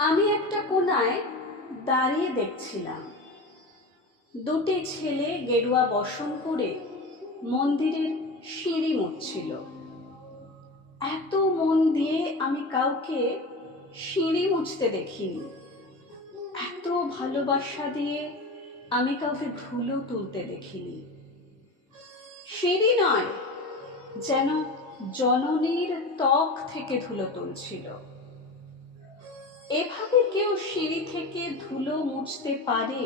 আমি একটা কোণায় দাঁড়িয়ে দেখছিলাম দুটি ছেলে গেরুয়া বসন পরে মন্দিরের সিঁড়ি মুছছিল। এত মন দিয়ে আমি কাউকে সিঁড়ি মুছতে দেখিনি। এত ভালোবাসা দিয়ে আমি কাউকে ধুলো তুলতে দেখিনি। সিঁড়ি নয়, যেন জননীর ত্বক থেকে ধুলো তুলছিল। এভাবে কেউ সিঁড়ি থেকে ধুলো মুছতে পারে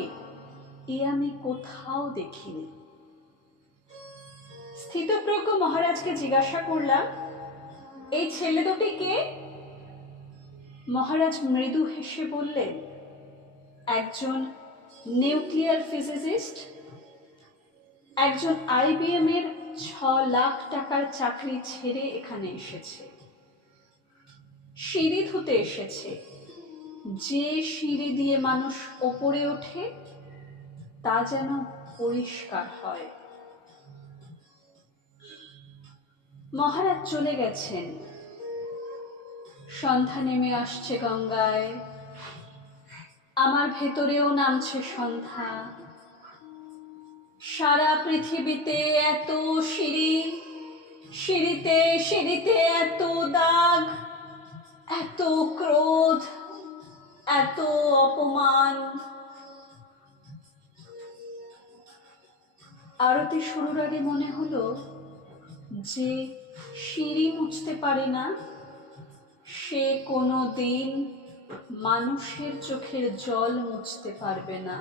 এ আমি কোথাও দেখিনি। স্থিতপ্রজ্ঞ মহারাজকে জিজ্ঞাসা করলাম, এই ছেলে দুটি কে? মহারাজ মৃদু হেসে বললেন, একজন নিউক্লিয়ার ফিজিসিস্ট, একজন IBM এর 6 লাখ টাকার চাকরি ছেড়ে এখানে এসেছে। সিঁড়ি ধুতে এসেছে। যে সিঁড়ি দিয়ে মানুষ ওপরে ওঠে তা যেন পরিষ্কার হয়। মহারাজ চলে গেছেন। সন্ধ্যা নেমে আসছে গঙ্গায়, আমার ভেতরেও নামছে সন্ধ্যা। সারা পৃথিবীতে এত সিঁড়ি, সিঁড়িতে সিঁড়িতে এত দাগ, এত ক্রোধ, এত অপমান। আরতি শুরুর আগে মনে হলো, যে সিঁড়ি মুছতে পারে না সে কোনো দিন মানুষের চোখের জল মুছতে পারবে না।